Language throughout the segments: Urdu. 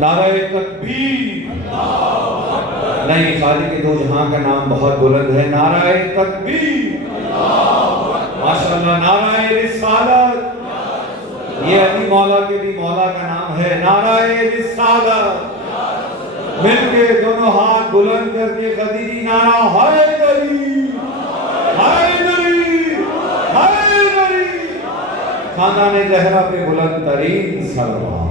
نعرہ تکبیر، نہیں خالق دو جہاں کا نام بہت بلند ہے، نعرہ تکبیر، ماشاءاللہ، نعرہ رسالت، یہ علی مولا کے بھی مولا کا نام ہے، نعرہ رسالت، مل کے دونوں ہاتھ بلند کر کے قدیری نعرہ حیدری حیدری حیدری، خاندان زہرا پہ بلند ترین سلوات۔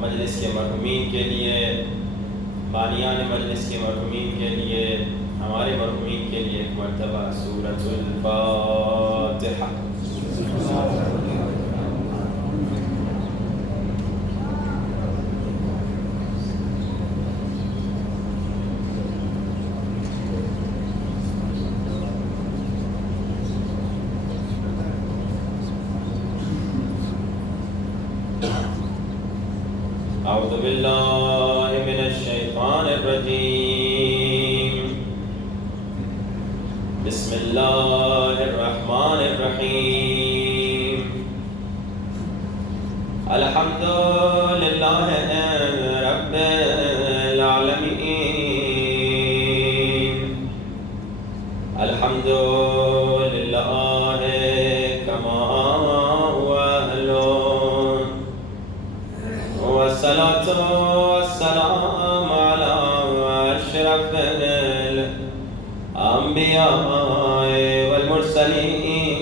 مجلس کے مرحومین کے لیے، بانیان مجلس کے مرحومین کے لیے، ہمارے مرحومین کے لیے ایک مرتبہ سورۃ الفاتحہ۔ اعوذ باللہ من الشیطان الرجیم، بسم اللہ الرحمن الرحیم، الحمد للہ رب العالمین، الحمد للہ کما هو اہل، والصلاة والسلام على أشرف الأنبياء والمرسلين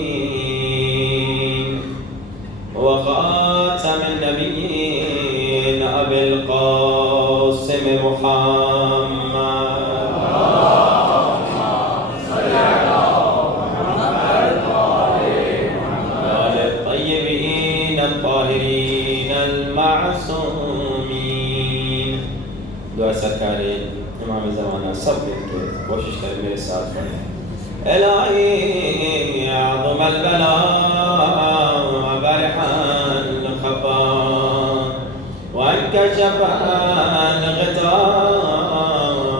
وخاتم النبيين أبي القاسم محمد وآل الطيبين الطاهرين المعصومين۔ دعا سرکار امام زمانہ سب مل کے کوشش کریں میرے ساتھ پڑھیں۔ الہی اعظم البلاء برحا الخفا وانکشف الغطاء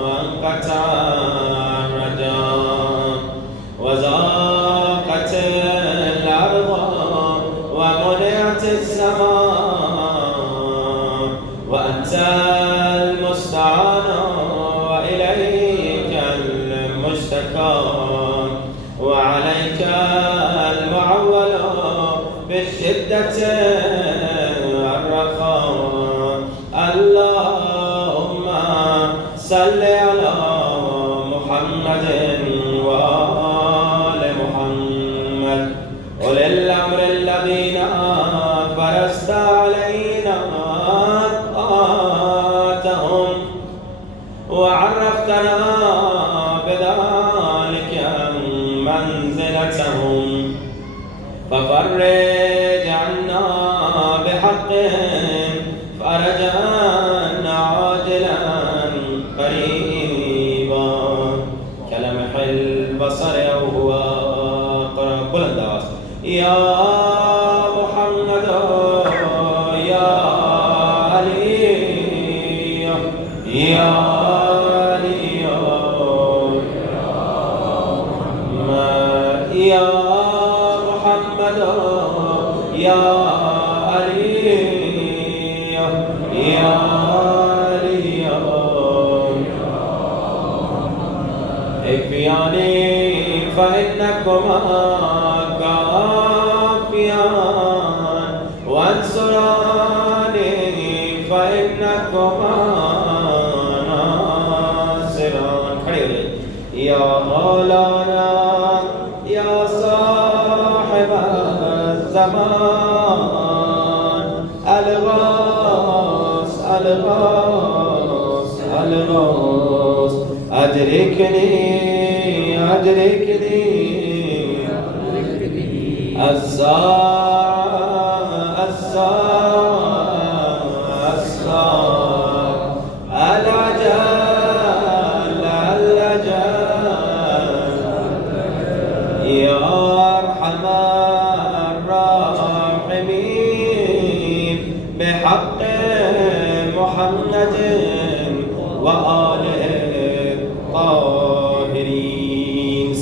وانقطع الرجاء وضاقت الأرض ومنعت السماء وأنت المستعان وإليك المشتكى وعليك المعول بالشدة الرخاء، اللهم صل على محمد وآل محمد أولي الأمر الذين فرضت علينا طاعتهم وعرفتنا بذلك منزلتهم، ففرج عنا بحقهم فرجا عاجلا قريبا كلمح البصر أو هو قرب بلند آواز، يا محمد يا علي يا یا علی یا علی اکفیانی فإنکما کافیان وانصرانی فإنکما ناصران۔ کھڑے ہو جائے۔ یا مولانا یا صاحب الزمان الغوث الغوث الغوث أدركني أدركني الساعة الساعة الساعة الأجل الأجل يا أرحم الراحمين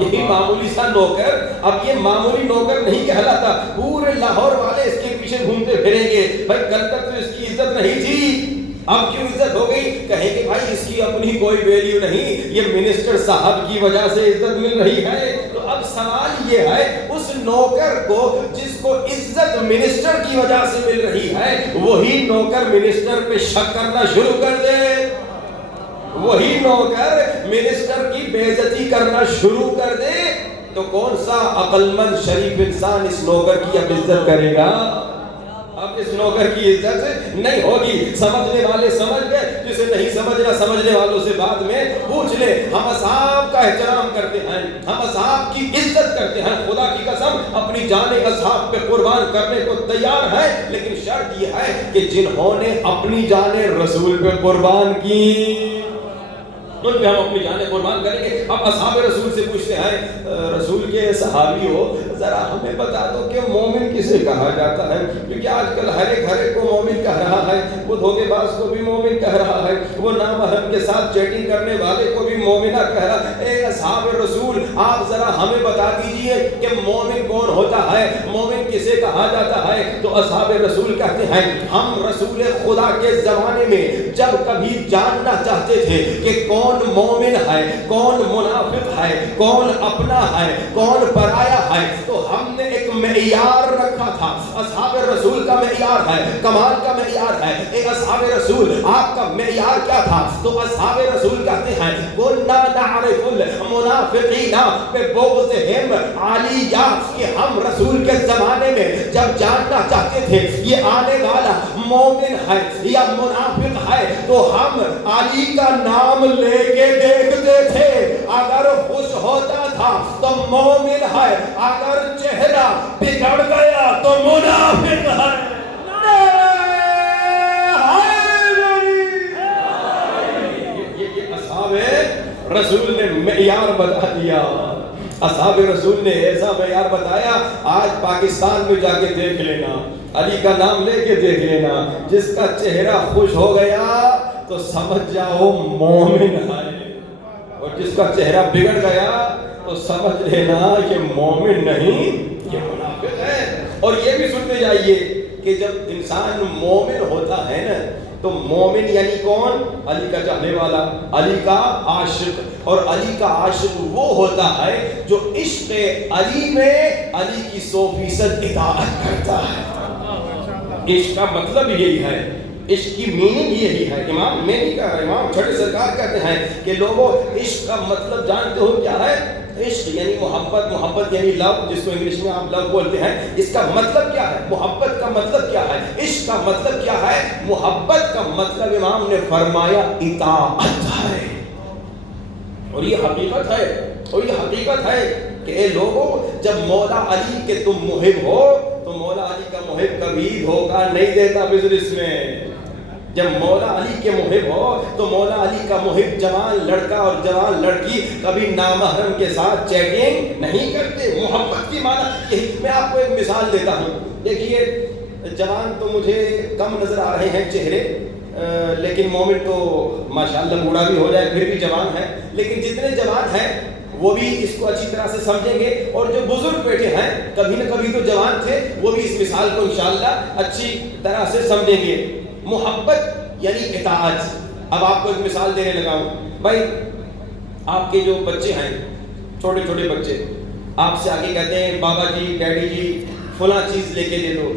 یہی معمولی سا نوکر اب یہ معمولی نوکر نہیں کہلاتا، پورے لاہور والے اس کے پیچھے گھومتے پھریں گے، بھائی کل تک تو اس کی عزت نہیں تھی، اب کیوں عزت ہو گئی؟ کہیں گے بھائی اس کی اپنی کوئی ویلیو نہیں، یہ منسٹر صاحب کی وجہ سے عزت مل رہی ہے۔ تو اب سوال یہ ہے اس نوکر کو جس کو عزت منسٹر کی وجہ سے مل رہی ہے، وہی نوکر منسٹر پہ شک کرنا شروع کر دے، وہی نوکر منسٹر کی بے عزتی کرنا شروع کر دے، تو کون سا عقل مند شریف انسان اس نوکر کی اب عزت کرے گا؟ اب اس نوکر کی عزت نہیں ہوگی۔ سمجھنے والے سمجھ گئے، جسے نہیں سمجھنا سمجھنے والوں سے بعد میں پوچھ لے۔ ہم اصحاب کا احترام کرتے ہیں، ہم اصحاب کی عزت کرتے ہیں، خدا کی قسم اپنی جان اصحاب پہ قربان کرنے کو تیار ہے، لیکن شرط یہ ہے کہ جنہوں نے اپنی جان رسول پہ قربان کی ان پہ ہم اپنی جانیں قربان کریں گے۔ اب اصحاب رسول سے پوچھتے ہیں رسول کے صحابی ہو، ذرا ہمیں بتا دو کہ مومن کسے کہا جاتا ہے؟ کیونکہ آج کل ہر ایک کو مومن کہہ رہا ہے، وہ دھوکے باز کو بھی مومن کہہ رہا ہے، وہ نامحرم کے ساتھ چیٹنگ کرنے والے کو بھی مومنہ کہہ رہا ہے۔ اے اصحاب رسول، آپ ذرا ہمیں بتا دیجئے کہ مومن کون ہوتا ہے، مومن کسے کہا جاتا ہے؟ تو اصحاب رسول کہتے ہیں ہم رسول خدا کے زمانے میں جب کبھی جاننا چاہتے تھے کہ کون مومن ہے، کون منافق ہے، کون اپنا ہے، کون پرایا ہے، تو ہم نے ایک معیار رکھا تھا۔ اصحاب رسول کا معیار ہے، کمال کا معیار ہے۔ اے اصحاب رسول، آپ کا معیار کیا تھا؟ تو اصحاب رسول کہتے ہیں کُنَّا نَعْرِفُ الْمُنَافِقِينَ بِبُغْضِهِمْ عَلِيًّا، کہ ہم رسول کے زمانے میں جب جاننا چاہتے تھے یہ آنے والا مومن ہے یا منافق ہے، تو ہم علی کا نام لے کے دیکھتے تھے، اگر خوش ہوتا تھا تو مومن ہے، اگر چہرہ بگڑ گیا تو منافق ہے۔ یہ اصحاب رسول نے معیار بتا دیا، اصحاب رسول نے ایسا معیار بتایا۔ آج پاکستان میں جا کے دیکھ لینا، علی کا نام لے کے دیکھ لینا، جس کا چہرہ خوش ہو گیا تو سمجھ جاؤ مومن ہے، اور جس کا چہرہ بگڑ گیا تو سمجھ لینا کہ مومن نہیں، یہ منافق ہے۔ اور یہ بھی سنتے جائیے کہ جب انسان مومن ہوتا ہے نا، تو مومن یعنی کون؟ علی کا چاہنے والا، علی کا عاشق۔ اور علی کا عاشق وہ ہوتا ہے جو عشق علی میں علی کی 100% اطاعت کرتا ہے۔ عشق کا مطلب یہی ہے، عشق کی میننگ یہی ہے۔ امام میں نہیں کہہ رہا، امام چھٹے سرکار کہتے ہیں کہ لوگوں عشق کا مطلب جانتے ہو کیا ہے؟ عشق یعنی محبت، محبت یعنی لو، جس کو انگلش میں آپ لو بولتے ہیں۔ اس کا مطلب کیا ہے؟ محبت کا مطلب کیا ہے؟ عشق کا مطلب کیا ہے؟ محبت کا مطلب امام نے فرمایا اطاعت ہے۔ اور یہ حقیقت ہے، اور یہ حقیقت ہے کہ اے لوگوں، جب مولا علی کے تم محب ہو تو مولا علی کا محب کبھی دھوکہ نہیں دیتا بزنس میں۔ جب مولا علی کے محب ہو تو مولا علی کا محب جوان لڑکا اور جوان لڑکی کبھی نامحرم کے ساتھ چیٹنگ نہیں کرتے۔ محبت کی معنی یہی۔ میں آپ کو ایک مثال دیتا ہوں، دیکھیے جوان تو مجھے کم نظر آ رہے ہیں چہرے، لیکن مومن تو ماشاءاللہ بوڑھا بھی ہو جائے پھر بھی جوان ہے، لیکن جتنے جوان ہیں وہ بھی اس کو اچھی طرح سے سمجھیں گے، اور جو بزرگ بیٹھے ہیں کبھی نہ کبھی تو جوان تھے، وہ بھی اس مثال کو انشاءاللہ اچھی طرح سے سمجھیں گے۔ محبت یعنی اطاعت۔ اب آپ کو ایک مثال دینے لگا ہوں، بھائی آپ کے جو بچے ہیں، چھوٹے چھوٹے بچے، آپ سے آگے کہتے ہیں بابا جی، ڈیڈی جی فلاں چیز لے کے دے دو،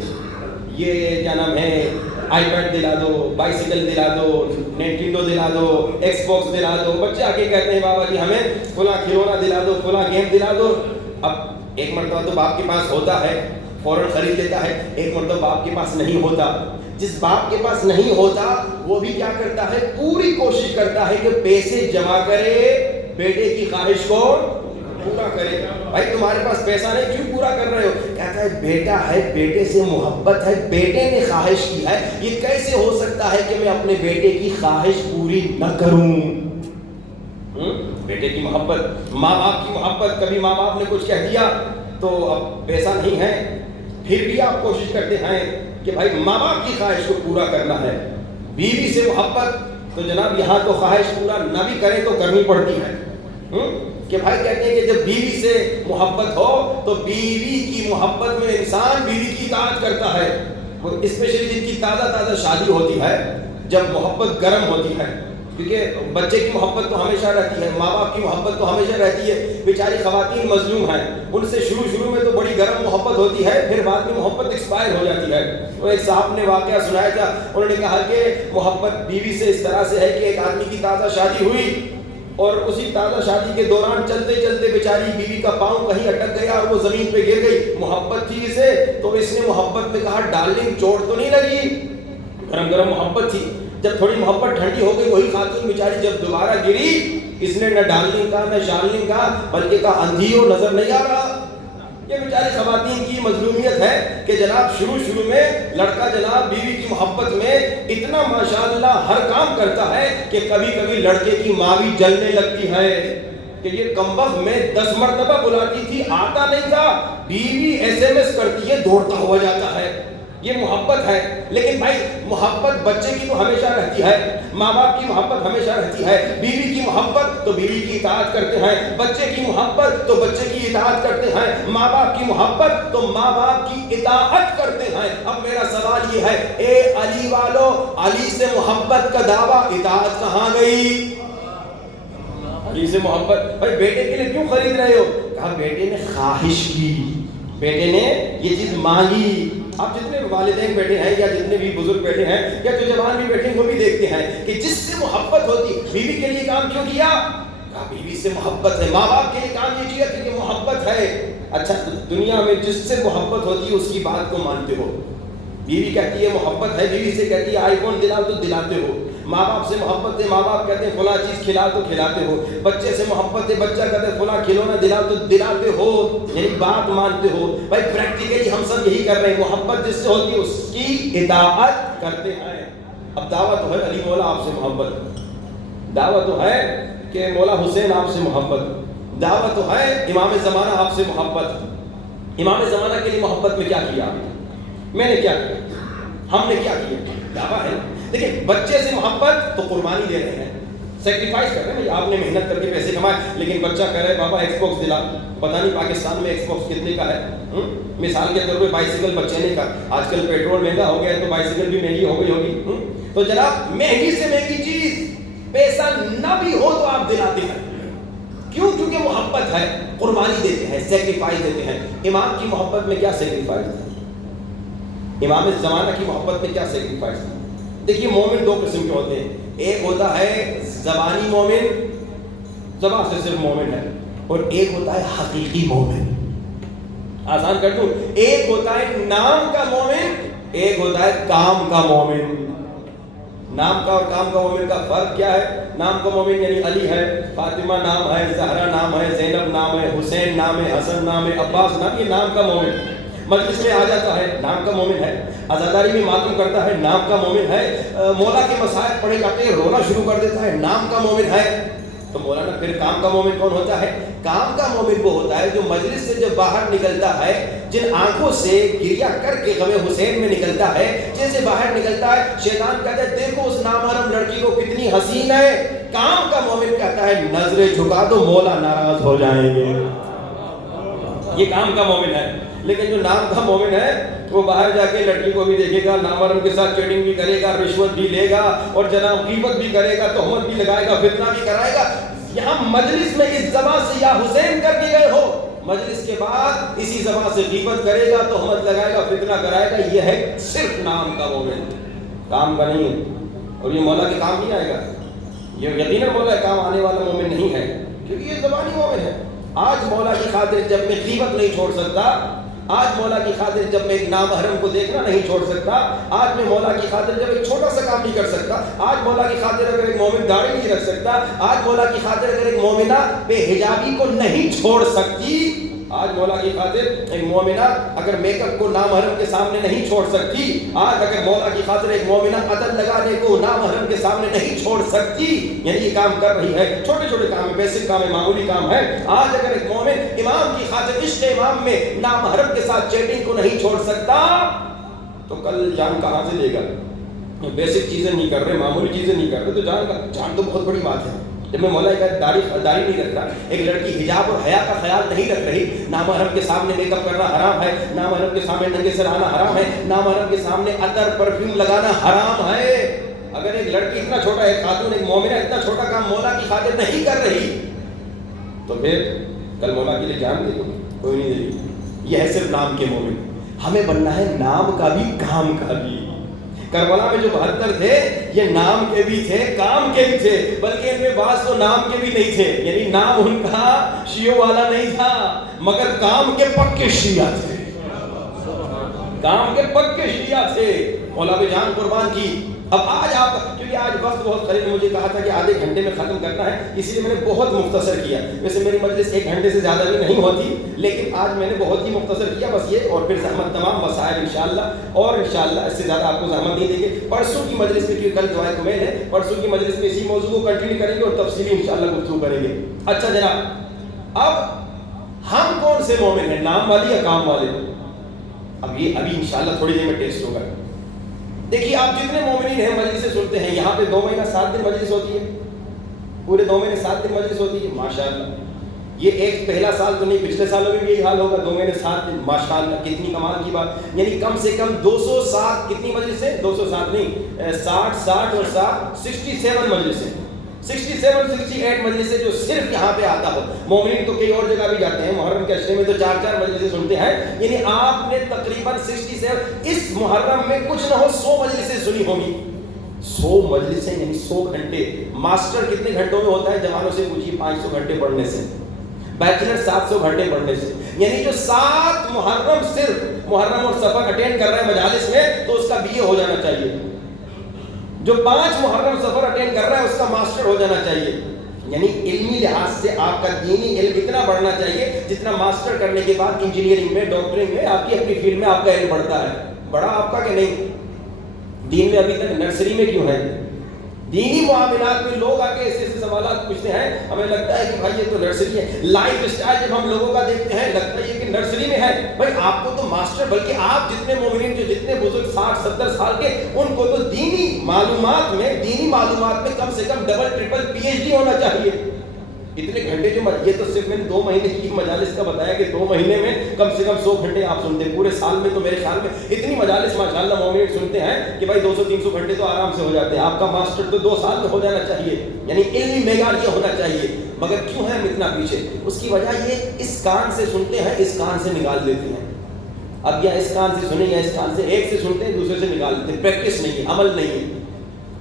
یہ کیا نام ہے، آئی پیڈ دلا دو، بائیسیکل دلا دو، نینٹینڈو دلا دو، ایکس باکس دلا دو۔ بچے آگے کہتے ہیں بابا جی ہمیں فلاں کھلونا دلا دو، فلاں گیم دلا دو۔ اب ایک مرتبہ تو باپ کے پاس ہوتا ہے، فوراً خرید لیتا ہے، ایک مرتبہ باپ کے پاس نہیں ہوتا۔ جس باپ کے پاس نہیں ہوتا وہ بھی کیا کرتا ہے؟ پوری کوشش کرتا ہے کہ پیسے جمع کرے، بیٹے کی خواہش کو پورا کرے۔ بھائی تمہارے پاس پیسہ نہیں، کیوں پورا کر رہے ہو؟ کہتا ہے بیٹا ہے، بیٹے سے محبت ہے، بیٹے نے خواہش کی ہے، یہ کیسے ہو سکتا ہے کہ میں اپنے بیٹے کی خواہش پوری نہ کروں؟ بیٹے کی محبت، ماں باپ کی محبت، کبھی ماں باپ نے کچھ کہہ دیا تو اب پیسہ نہیں ہے، پھر بھی آپ کوشش کرتے ہیں کہ بھائی ماں باپ کی خواہش کو پورا کرنا ہے۔ بیوی سے محبت تو جناب یہاں تو خواہش پورا نہ بھی کریں تو کرنی پڑتی ہے، کہ بھائی کہتے ہیں کہ جب بیوی سے محبت ہو تو بیوی کی محبت میں انسان بیوی کی اطاعت کرتا ہے. وہ اسپیشلی جن کی تازہ شادی ہوتی ہے، جب محبت گرم ہوتی ہے، کیونکہ بچے کی محبت تو ہمیشہ رہتی ہے، ماں باپ کی محبت تو ہمیشہ رہتی ہے. بیچاری خواتین مظلوم ہیں، ان سے شروع میں تو بڑی گرم محبت ہوتی ہے، پھر بعد میں محبت ایکسپائر ہو جاتی ہے. تو ایک صاحب نے واقعہ سنایا تھا، انہوں نے کہا کہ محبت بیوی سے اس طرح سے ہے کہ ایک آدمی کی تازہ شادی ہوئی اور اسی تازہ شادی کے دوران چلتے چلتے بیچاری بیوی کا پاؤں کہیں اٹک گیا اور وہ زمین پہ گر گئی. محبت تھی اسے، تو اس نے محبت میں کہا ڈارلنگ چوٹ تو نہیں لگی؟ گرم محبت تھی. جب تھوڑی محبت ٹھنڈی ہو گئی، وہی خاتون بیچاری جب دوبارہ گری، اس نے نہ ڈارلنگ کہا نہ شارلنگ کہا، بلکہ کہا اندھی ہو، نظر نہیں آ رہا. یہ بیچاری خواتین کی مظلومیت ہے کہ جناب شروع میں لڑکا جناب بیوی کی محبت میں اتنا ماشاءاللہ ہر کام کرتا ہے کہ کبھی لڑکے کی ماں بھی جلنے لگتی ہے کہ یہ کمبخت میں 10 مرتبہ بلاتی تھی، آتا نہیں تھا، بیوی SMS کرتی ہے، دوڑتا ہوا جاتا ہے. یہ محبت ہے. لیکن بھائی محبت بچے کی تو ہمیشہ رہتی ہے، ماں باپ کی محبت ہمیشہ رہتی ہے، بیوی کی محبت تو بیوی کی اطاعت کرتے ہیں، بچے کی محبت تو بچے کی اطاعت کرتے ہیں، ماں باپ کی محبت تو ماں باپ کی اطاعت کرتے ہیں. اب میرا سوال یہ ہے، اے علی والو، علی سے محبت کا دعویٰ، اطاعت کہاں گئی؟ علی سے محبت بھائی بیٹے کے لیے کیوں خرید رہے ہو؟ کہا بیٹے نے خواہش کی، بیٹے نے یہ چیز مانگی. آپ جتنے والدین بیٹھے ہیں یا جتنے بھی بزرگ بیٹھے ہیں یا جو جوان بھی بیٹھے ہیں وہ بھی دیکھتے ہیں کہ جس سے محبت ہوتی، بیوی کے لیے کام کیوں کیا؟ کہا بیوی سے محبت ہے. ماں باپ کے لیے کام یہ کیا کیونکہ محبت ہے. اچھا دنیا میں جس سے محبت ہوتی ہے اس کی بات کو مانتے ہو. بیوی کہتی ہے محبت ہے، بیوی سے کہتی ہے آئی فون دلاؤ تو دلاتے ہو. ماں باپ سے محبت ہے، ماں باپ کہتے ہیں فلاں چیز کھلاؤ تو کھلاتے ہو. بچے سے محبت ہے، بچہ کہتے ہیں فلاں کھلونا دلاؤ تو دلاتے ہو. یعنی بات مانتے ہو. بھائی پریکٹیکلی ہم سب یہی کر رہے ہیں، محبت جس سے ہوتی ہے اس کی اطاعت کرتے ہیں. اب دعویٰ تو ہے علی مولا آپ سے محبت، دعویٰ تو ہے کہ مولا حسین آپ سے محبت، دعویٰ تو ہے امام زمانہ آپ سے محبت. امام زمانہ کے لیے محبت میں کیا کیا؟ میں نے کیا کیا؟ ہم نے کیا کیا؟ دعویٰ ہے. دیکھیں بچے سے محبت تو قربانی دے رہے ہیں، سیکریفائس کر رہے ہیں. آپ نے محنت کر کے پیسے کمائے، لیکن بچہ کہہ رہے بابا ایکس باکس دلا. پتہ نہیں پاکستان میں ایکس باکس کتنے کا ہے. مثال کے طور پہ بائسیکل بچے نے کہا، آج کل پیٹرول مہنگا ہو گیا ہے تو بائسیکل بھی مہنگی ہو گئی ہوگی. تو جناب مہنگی سے مہنگی چیز پیسہ نہ بھی ہو تو آپ دلاتے ہیں. کیوں؟ کیونکہ محبت ہے، قربانی دیتے ہیں، سیکریفائس دیتے ہیں. امام کی محبت میں کیا سیکریفائس ہے؟ امام زمانہ کی محبت میں کیا سیکریفائس ہے؟ دیکھیے مومن 2 قسم کے ہوتے ہیں. ایک ہوتا ہے زبانی مومن، زبان سے صرف مومن ہے، اور ایک ہوتا ہے حقیقی مومن. آسان کر دوں، ایک ہوتا ہے نام کا مومن، ایک ہوتا ہے کام کا مومن. نام کا اور کام کا مومن کا فرق کیا ہے؟ نام کا مومن یعنی علی ہے، فاطمہ نام ہے، زہرا نام ہے، زینب نام ہے، حسین نام ہے، حسن نام ہے، عباس نام، یہ نام کا مومن. مجلس میں آ جاتا ہے، نام کا مومن ہے. عزاداری میں معلوم کرتا ہے، نام کا مومن ہے. مولا کے مسائل پڑھے جاتے ہیں، رونا شروع کر دیتا ہے، نام کا مومن ہے. تو مولانا پھر کام کا مومن کون ہوتا ہے؟ کام کا مومن وہ ہوتا ہے جو مجلس سے جب باہر نکلتا ہے، جن آنکھوں سے گریا کر کے غم حسین میں نکلتا ہے، جیسے باہر نکلتا ہے شیطان کہتا ہے دیکھو اس نامحرم لڑکی کو کتنی حسین ہے. کام کا مومن کہتا ہے نظریں جھکا دو مولا ناراض ہو جائیں گے. یہ کام کا مومن ہے. لیکن جو نام کا مومن ہے وہ باہر جا کے لڑکی کو بھی دیکھے گا، نامحرم کے ساتھ چیٹنگ بھی کرے گا، رشوت بھی لے گا، اور جناب غیبت بھی کرے گا، تہمت بھی لگائے گا، فتنہ بھی کرائے گا. یہاں مجلس میں اس زبان سے یا حسین کر کے گئے ہو، مجلس کے بعد اسی زبان سے غیبت کرے گا، تہمت لگائے گا، فتنہ کرائے گا. یہ ہے صرف نام کا مومن، کام کا نہیں ہے. اور یہ مولا کے کام نہیں آئے گا، یہ یقیناً مولا کے کام آنے والا مومن نہیں ہے، کیونکہ یہ زبانی مومن ہے. آج مولا کی خاطر جب میں غیبت نہیں چھوڑ سکتا، آج مولا کی خاطر جب میں ایک نامحرم کو دیکھنا نہیں چھوڑ سکتا، آج میں مولا کی خاطر جب ایک چھوٹا سا کام نہیں کر سکتا، آج مولا کی خاطر اگر ایک مومن داڑھی نہیں رکھ سکتا، آج مولا کی خاطر اگر ایک مومنہ بے حجابی کو نہیں چھوڑ سکتی، آج مولا کی خاطر ایک مومنہ اگر میک اپ کو نامحرم کے سامنے نہیں چھوڑ سکتی، آج اگر مولا کی خاطر ایک مومنہ عطر لگانے کو نامحرم کے سامنے نہیں چھوڑ سکتی، یعنی یہ کام کر رہی ہے، چھوٹے چھوٹے کام ہے، بیسک کام ہے، معمولی کام ہے. آج اگر ایک مومن امام کی خاطر عشق امام میں نامحرم کے ساتھ چیٹنگ کو نہیں چھوڑ سکتا تو کل جان کہاں سے دے گا؟ بیسک چیزیں نہیں کر رہے، معمولی چیزیں نہیں کر رہے تو جان تو بہت بڑی بات ہے. جب میں مولا کا داڑھی نہیں رکھ رہا، ایک لڑکی حجاب اور حیا کا خیال نہیں رکھ رہی، نامحرم کے سامنے میک اپ کرنا حرام ہے، نامحرم کے سامنے ننگے سر آنا حرام ہے، نامحرم کے سامنے عطر پرفیوم لگانا حرام ہے. اگر ایک لڑکی اتنا چھوٹا، ایک خاتون، ایک مومنہ اتنا چھوٹا کام مولا کی خاطر نہیں کر رہی، تو پھر کل مولا کے لیے جان دے دو کوئی نہیں دے گی. یہ ہے صرف نام کے مومن. ہمیں بننا ہے نام کا بھی کام کا بھی. کربلا میں جو 72 تھے یہ نام کے بھی تھے کام کے بھی تھے، بلکہ ان میں بعض تو نام کے بھی نہیں تھے، یعنی نام ان کا شیعوں والا نہیں تھا مگر کام کے پکے شیعہ تھے، کام کے پکے شیعہ تھے. مولا پہ جان قربان کی. اب آج آپ، کیونکہ آج وقت بہت قریب، مجھے کہا تھا کہ آدھے گھنٹے میں ختم کرنا ہے، اسی لیے میں نے بہت مختصر کیا. ویسے میری مجلس 1 گھنٹے سے زیادہ بھی نہیں ہوتی، لیکن آج میں نے بہت ہی مختصر کیا بس یہ. اور پھر زحمت تمام مسائل انشاءاللہ، اور انشاءاللہ اس سے زیادہ آپ کو زحمت نہیں دیں گے. پرسوں کی مجلس میں، کیونکہ کل دعائے کمیل ہے، پرسوں کی مجلس میں اسی موضوع کو کنٹینیو کریں گے اور تفصیلی انشاءاللہ گفتگو کریں گے. اچھا جناب، اب ہم کون سے مومن ہیں، نام والے یا کام والے؟ ابھی انشاءاللہ تھوڑی دیر میں ٹیسٹ ہوگا. دیکھیے آپ جتنے مومنین ہیں مجلسیں سنتے ہیں، یہاں پہ 2 مہینہ 7 دن مجلس ہوتی ہے، پورے 2 مہینے 7 دن مجلس ہوتی ہے. ماشاءاللہ یہ ایک پہلا سال تو نہیں، پچھلے سالوں میں بھی یہی حال ہوگا. 2 مہینے 7 دن، ماشاءاللہ کتنی کمال کی بات. یعنی کم سے کم 207 کتنی مجلس ہے، 207 نہیں، 60 اور 7 67 مجلس ہیں، 67 مجلس جو صرف یہاں پہ آتا ہو. مومنین تو کئی اور جگہ بھی جاتے ہیں، محرم کے عشرے میں تو 4 مجلسیں سنتے ہیں. یعنی آپ نے تقریباً 67 اس محرم میں کچھ نہ ہو 100 مجلسیں سنی ہوں گی. 100 مجلسیں یعنی 100 گھنٹے. ماسٹر کتنے گھنٹوں میں ہوتا ہے؟ جوانوں سے پوچھیے، 500 گھنٹے پڑھنے سے. بیچلر 700 گھنٹے پڑھنے سے. یعنی جو 7 محرم صرف محرم اور سفر اٹینڈ کر رہا ہے مجالس میں، تو اس کا BA ہو جانا چاہیے. جو 5 محرم سفر اٹینڈ کر رہا ہے اس کا ماسٹر ہو جانا چاہیے. یعنی علمی لحاظ سے آپ کا دینی علم اتنا بڑھنا چاہیے جتنا ماسٹر کرنے کے بعد انجینئرنگ میں، ڈاکٹرنگ میں، آپ کی اپنی فیلڈ میں آپ کا علم بڑھتا ہے. بڑا آپ کا کہ نہیں؟ دین میں ابھی تک نرسری میں کیوں ہے؟ دینی معاملات میں لوگ آ کے ایسے سوالات پوچھتے ہیں، ہمیں لگتا ہے کہ بھائی یہ تو نرسری ہے. لائف اسٹائل جب ہم لوگوں کا دیکھتے ہیں لگتا ہے کہ نرسری میں ہے. بھائی آپ کو تو ماسٹر، بلکہ آپ جتنے مومنین جو جتنے بزرگ 60-70 سال کے، ان کو تو دینی معلومات میں کم سے کم ڈبل ٹرپل PhD ہونا چاہیے. اتنے گھنٹے جو یہ تو صرف میں نے 2 مہینے کی مجالس کا بتایا کہ 2 مہینے میں کم سے کم 100 گھنٹے آپ سنتے ہیں. پورے سال میں تو میرے خیال میں اتنی مجالس ماشاءاللہ مومنین سنتے ہیں کہ بھائی 200-300 گھنٹے تو آرام سے ہو جاتے ہیں. آپ کا ماسٹر تو 2 سال میں ہو جانا چاہیے. یعنی علمی معیار یہ ہونا چاہیے. مگر کیوں ہے ہم اتنا پیچھے؟ اس کی وجہ یہ، اس کان سے سنتے ہیں، اس کان سے نکال دیتے ہیں. اب یا اس کان سے سنیں یا اس کان سے، ایک سے سنتے ہیں دوسرے سے نکال دیتے ہیں. پریکٹس نہیں ہے، عمل نہیں ہے.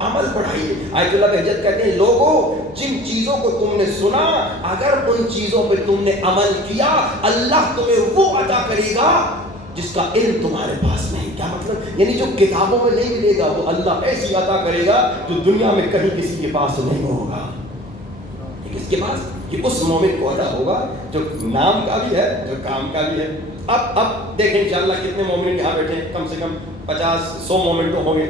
عمل بڑھائیے. آیت اللہ بہجت کہتے ہیں، لوگوں جن چیزوں کو تم نے سنا، اگر ان چیزوں پہ تم نے عمل کیا، اللہ تمہیں وہ عطا کرے گا جس کا علم تمہارے پاس نہیں. کیا مطلب؟ یعنی جو کتابوں میں نہیں ملے گا وہ اللہ ایسی عطا کرے گا جو دنیا میں کہیں کسی کے پاس نہیں ہوگا. کس کے پاس؟ یہ اس مومن کو عطا ہوگا جو نام کا بھی ہے، جو کام کا بھی ہے. اب دیکھیں انشاءاللہ کتنے مومن یہاں بیٹھے ہیں، کم سے کم 50-100 مومن تو ہوں گے.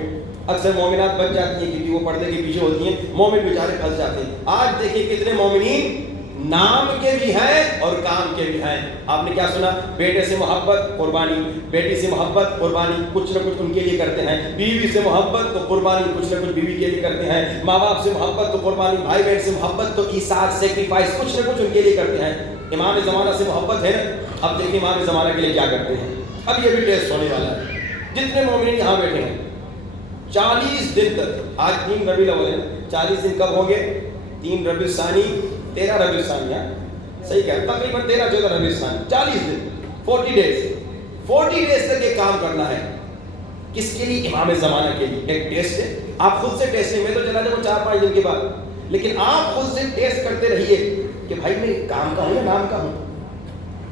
اکثر مومنات بچ جاتی ہیں کیونکہ وہ پردے کے پیچھے ہوتی ہیں، مومن بیچارے پھنس جاتے ہیں. آج دیکھیں کتنے مومنین نام کے بھی ہیں اور کام کے بھی ہیں. آپ نے کیا سنا؟ بیٹے سے محبت قربانی، بیٹی سے محبت قربانی، کچھ نہ کچھ ان کے لیے کرتے ہیں. بیوی سے محبت تو قربانی، کچھ نہ کچھ بیوی کے لیے کرتے ہیں. ماں باپ سے محبت تو قربانی، بھائی بہن سے محبت تو ایثار، سیکریفائس، کچھ نہ کچھ ان کے لیے کرتے ہیں. امام زمانہ سے محبت ہے نا، اب دیکھیں امام زمانہ کے لیے کیا کرتے ہیں. اب یہ بھی ٹیسٹ ہونے والا ہے. جتنے مومنین یہاں بیٹھے ہیں 40 دن تک، آج 3 ربیع الاول ہے، 40 دن کب ہوں گے؟ 3 ربیع ثانی، 13 ربیع ثانی، صحیح کہا، تقریباً 13-14 ربیع ثانی، 40 دن، 40 ڈیز تک یہ کام کرنا ہے. کس کے لیے؟ امام زمانہ کے لیے. ایک ٹیسٹ ہے. آپ خود سے ٹیسٹ نہیں، میں تو چلا جاؤں 4-5 دن کے بعد، لیکن آپ خود سے ٹیسٹ کرتے رہیے کہ بھائی میں کام کا ہوں یا نام کا ہوں.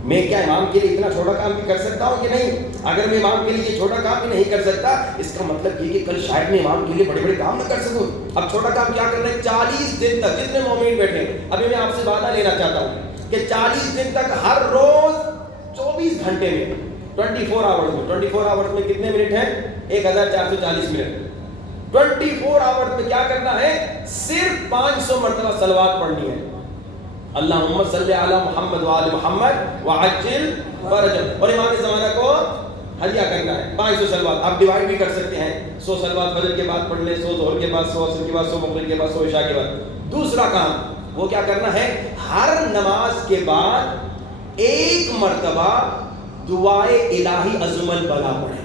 میں کیا امام کے لیے اتنا چھوٹا کام بھی کر سکتا ہوں کہ نہیں؟ اگر میں امام کے لیے یہ چھوٹا کام بھی نہیں کر سکتا، اس کا مطلب یہ کہ کل شاید میں امام کے لیے بڑے بڑے کام نہ کر سکوں. اب چھوٹا کام کیا کرنا ہے؟ 40 دن تک جتنے مومنین بیٹھے ہیں، ابھی میں آپ سے وعدہ لینا چاہتا ہوں کہ 40 دن تک ہر روز 24 گھنٹے میں 24 آورز میں کتنے منٹ ہیں؟ 1440 منٹ. 24 آورز میں کیا کرنا ہے؟ صرف 500 مرتبہ صلوات پڑھنی ہے. اللہم صلی علی محمد وآل محمد وعجل فرجہ. اور امام زمانہ کو ہدیہ کرنا ہے 500 صلوات. آپ ڈیوائڈ بھی کر سکتے ہیں، 100 صلوات فجر کے بعد پڑھ لیں، 100 ظہر کے بعد، 100 عصر کے بعد، 100 مغرب کے بعد، 100 عشاء کے بعد. دوسرا کام وہ کیا کرنا ہے؟ ہر نماز کے بعد ایک مرتبہ دعائے الہی عظم البلا پڑھیں.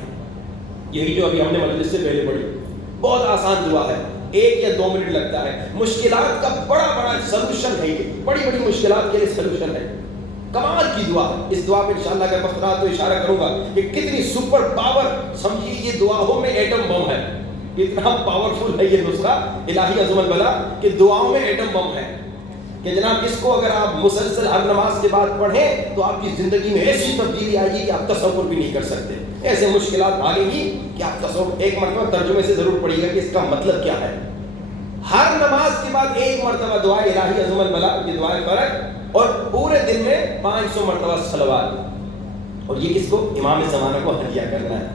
یہی جو ابھی ہم نے مجلس سے پہلے پڑھی، بہت آسان دعا ہے، 1 یا 2 منٹ لگتا ہے. مشکلات کا بڑا سلوشن ہے، یہ بڑی بڑی مشکلات کے لیے سلوشن ہے. کمال کی دعا. اس دعا پہ انشاءاللہ اگر وقت رہا تو اشارہ کروں گا کہ کتنی سپر پاور، سمجھیے یہ دعاؤں میں ایٹم بم ہے. اتنا پاورفل ہے یہ نسخہ الہی عظم البلا کہ دعاؤں میں ایٹم بم ہے کہ جناب اس کو اگر آپ مسلسل ہر نماز کے بعد پڑھیں تو آپ کی زندگی میں ایسی تبدیلی آئے گی کہ آپ تصور بھی نہیں کر سکتے. ایسے مشکلات بھاگیں گی کہ آپ تصور. ایک مرتبہ ترجمے سے ضرور پڑھیے گا کہ اس کا مطلب کیا ہے. ہر نماز کے بعد ایک مرتبہ دعائے الہی عظم البلا، یہ دعائے فرق، اور پورے دن میں 500 مرتبہ صلوات. اور یہ کس کو؟ امام زمانہ کو ہدیہ کرنا ہے.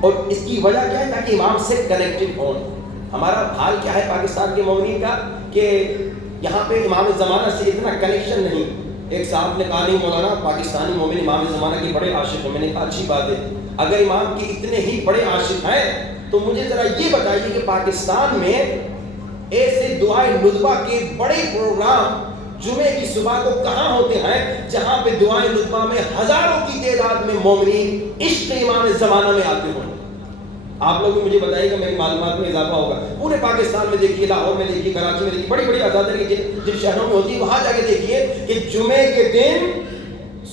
اور اس کی وجہ کیا ہے؟ تاکہ امام سے کنیکٹڈ ہوں. ہمارا حال کیا ہے پاکستان کے مومنین کا کہ یہاں پہ امام زمانہ سے اتنا کنیکشن نہیں. ایک صاحب نے کہا نہیں مولانا پاکستانی مومن امام زمانہ کے بڑے عاشق ہیں. میں نے کہا اچھی بات ہے، اگر امام کے اتنے ہی بڑے عاشق ہیں تو مجھے ذرا یہ بتائیے کہ پاکستان میں ایسے دعائے ندبہ کے بڑے پروگرام جمعے کی صبح کو کہاں ہوتے ہیں جہاں پہ دعائے ندبہ میں ہزاروں کی تعداد میں مومنین عشق امام زمانہ میں آتے ہوں. آپ لوگ بھی مجھے بتائیے کہ میری معلومات میں اضافہ ہوگا. پورے پاکستان میں دیکھیے، لاہور میں دیکھیے، کراچی میں دیکھیے، بڑی بڑی آزادی جن شہروں میں ہوتی ہے وہاں جا کے دیکھیے کہ جمعے کے دن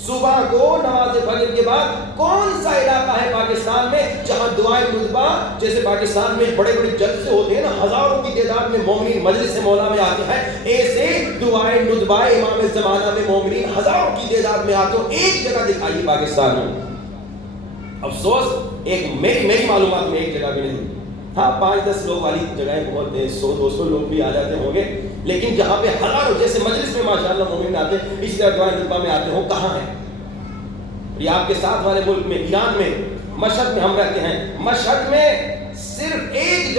صبح کو نماز فجر کے بعد کون سا علاقہ ہے پاکستان میں جہاں دعائے ندبہ، جیسے پاکستان میں بڑے بڑے جلسے ہوتے ہیں نا، ہزاروں کی تعداد میں مومنین مجلس مولا میں آتے ہیں، ایسے دعائے ندبہ امام زمانہ میں مومنین ہزاروں کی تعداد میں آتے ہو. ایک جگہ دکھائیے پاکستان میں. افسوس ایک میری معلومات میں ایک جگہ بھی نہیں. ہاں 5-10 لوگ والی جگہیں بہت ہیں، 100-200 لوگ بھی آ جاتے ہوں گے، لیکن جہاں پہ ہزاروں جیسے مجلس میں ماشاءاللہ مومنین آتے ہیں، اسی طرح دعائے ندبہ میں آتے ہوں، کہاں ہیں؟ یہ آپ کے ساتھ والے ملک میں، ایران میں، مشہد میں ہم رہتے ہیں. مشہد میں صرف ایک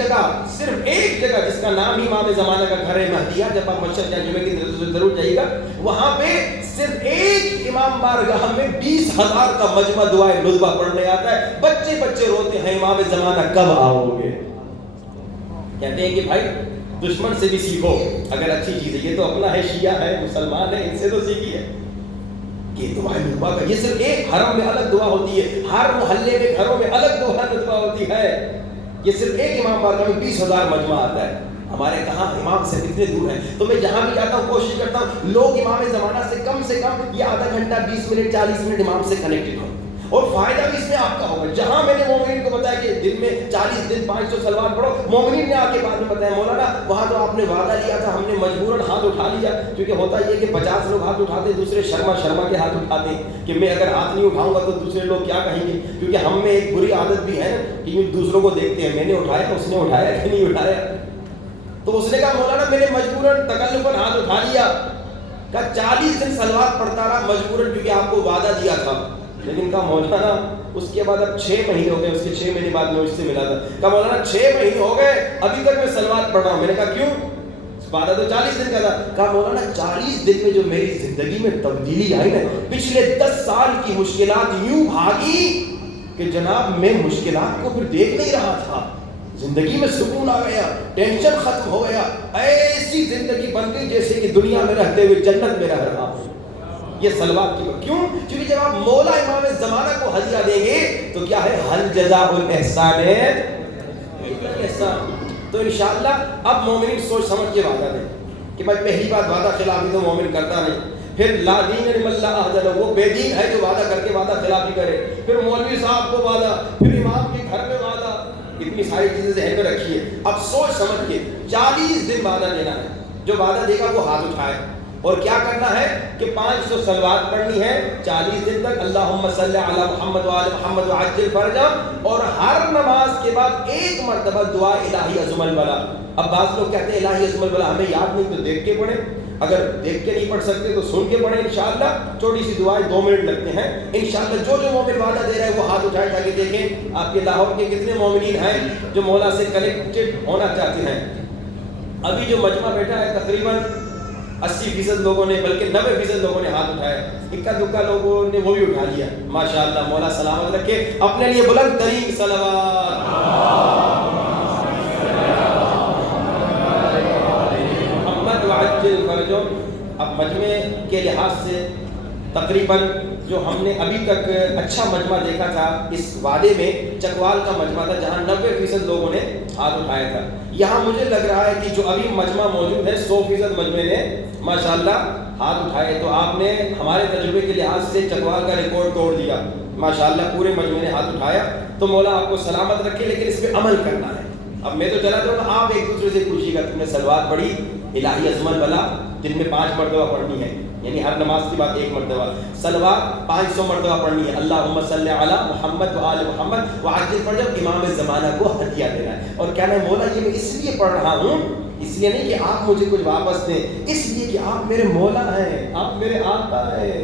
جگہ جس کا نام ہی امام زمانہ کا گھر ہے مہدیہ. جب آپ مشہد جائیں جمعے کی ضرور جائیے گا، وہاں پہ صرف ایک امام بارگاہ میں 20,000 کا مجمع دعائے ندبہ پڑھنے آتا ہے. بچے روتے ہیں امام زمانہ کب آؤ گے. کہتے ہیں کہ بھائی دشمن سے بھی سیکھو اگر اچھی چیز ہے. یہ تو اپنا ہے، شیعہ ہے، مسلمان ہے، ان سے تو سیکھی ہے کہ دعائے ندبہ کا یہ صرف ایک حرم میں الگ دعا ہوتی ہے، ہر محلے میں گھروں میں الگ دعائے ندبہ ہوتی ہے. یہ صرف ایک امام بارگاہ میں 20,000 مجمع آتا ہے. ہمارے کہاں امام سے کتنے دور ہیں. تو میں جہاں بھی جاتا ہوں کوشش کرتا ہوں لوگ امام زمانہ سے کم یہ آدھا گھنٹہ 20 منٹ 40 منٹ امام سے کنیکٹڈ ہوں. اور فائدہ بھی اس میں آپ کا ہوگا. جہاں میں نے مومنین کو بتایا کہ دن میں 40 دن 500 صلوات پڑھو، مومنین نے آ کے بعد میں بتایا مولانا وہاں تو آپ نے وعدہ لیا تھا، ہم نے مجبوراً ہاتھ اٹھا لیا. کیونکہ ہوتا یہ کہ 50 لوگ ہاتھ اٹھاتے ہیں، دوسرے شرما کے ہاتھ اٹھاتے ہیں کہ میں اگر ہاتھ نہیں اٹھاؤں گا تو دوسرے لوگ کیا کہیں گے. کیونکہ ہم میں ایک بری عادت بھی ہے کہ دوسروں کو دیکھتے ہیں، میں نے اٹھایا، اس نے اٹھایا کہ نہیں اٹھایا. تو اس نے کہا مولانا میں نے مجبوراً تکلفاً ہاتھ اٹھا لیا. کہا 40 دن صلوات پڑھتا رہا مجبوراً کیونکہ آپ کو وعدہ دیا تھا. لیکن کہا مولانا اس کے بعد اب 6 مہینے ہو گئے. اس کے 6 مہینے بعد میں اس سے ملا تھا. کہا مولانا 6 مہینے ہو گئے ابھی تک میں صلوات پڑھ رہا ہوں. میں نے کہا کیوں؟ وعدہ تو 40 دن کا تھا. کہا مولانا 40 دن میں جو میری زندگی میں تبدیلی آئی نا، پچھلے 10 سال کی مشکلات یوں بھاگی کہ جناب میں مشکلات کو پھر دیکھ نہیں رہا تھا. زندگی میں سکون آ گیا، ٹینشن ختم ہو گیا. ایسی زندگی بن گئی جیسے کہ دنیا میں رہتے ہوئے جنت میں رہ رہا ہوں. یہ صلوات کی کیوں؟ کیونکہ جب آپ مولا امام زمانہ کو ہدیہ دیں گے تو کیا ہے، حل جزاء الاحسان احسان. تو انشاءاللہ اب مومنین سوچ سمجھ کے وعدہ دیں کہ بھائی پہلی بات وعدہ خلافی تو مومن کرتا نہیں. پھر لا دین لمن لا عہد لہ، وہ بے دین ہے جو وعدہ کر کے وعدہ خلافی کرے. پھر مولوی صاحب کو وعدہ، پھر امام کے گھر میں وعدہ. اتنی ساری چیزیں ذہن میں رکھیے. اب سوچ سمجھ کے 40 دن وعدہ دینا ہے. جو وعدہ دے گا وہ ہاتھ اٹھائے. اور کیا کرنا ہے کہ 500 صلوات پڑھنی ہے 40 دن تک. اللہم صلی علی محمد وآل محمد وعجل فرجہ. اور ہر نماز کے بعد ایک مرتبہ دعا الہی عظم البلا. اب بعض لوگ کہتے ہیں الہی عظم البلا ہمیں یاد نہیں تو دیکھ کے پڑھیں. اگر دیکھ کے نہیں پڑھ سکتے تو سن کے پڑھیں انشاءاللہ. چھوٹی سی دعائیں 2 منٹ لگتے ہیں انشاءاللہ. جو مومن وعدہ دے رہا ہے وہ ہاتھ اٹھائے تاکہ دیکھیں آپ کے لاہور کے کتنے مومنین ہیں جو مولا سے کنیکٹڈ ہونا چاہتے ہیں. ابھی جو مجمع بیٹھا ہے تقریباً 80% لوگوں نے، بلکہ 90% لوگوں نے ہاتھ اٹھائے. اکا دکا لوگوں نے وہ بھی اٹھا لیا. ماشاءاللہ مولا سلامت رکھے. اپنے لیے بلند ترین صلوات محمد وعجل فرجهم۔ اب مجمع کے لحاظ سے تقریباً جو ہم نے ابھی تک اچھا مجمع دیکھا تھا اس وعدے میں چکوال کا مجمع تھا جہاں 90% لوگوں نے ہاتھ اٹھایا تھا۔ یہاں مجھے لگ رہا ہے کہ جو ابھی مجمع موجود ہے 100% مجمع نے ماشاءاللہ ہاتھ اٹھائے۔ تو آپ نے ہمارے تجربے کے لحاظ سے چکوال کا ریکارڈ توڑ دیا ماشاءاللہ، پورے مجمع نے ہاتھ اٹھایا۔ تو مولا آپ کو سلامت رکھے، لیکن اس پہ عمل کرنا ہے۔ اب میں تو چلا جاؤں گا، آپ ایک دوسرے سے پوچھیے گا تم نے صلوات پڑھی الہی عظمت بلا دن میں 5 مرتبہ پڑھنی ہے، یعنی ہر نماز کے بعد 1 مرتبہ صلوات 500 مرتبہ پڑھنی ہے، اللہم صلی علی محمد و آل محمد وعجل فرجہ، امام زمانہ کو ہدیہ دینا ہے۔ اور کہنا ہے مولا یہ میں اس لیے پڑھ رہا ہوں، اس لیے نہیں کہ آپ مجھے کچھ واپس دیں، اس لیے کہ آپ میرے مولا ہیں، آپ میرے آقا ہیں۔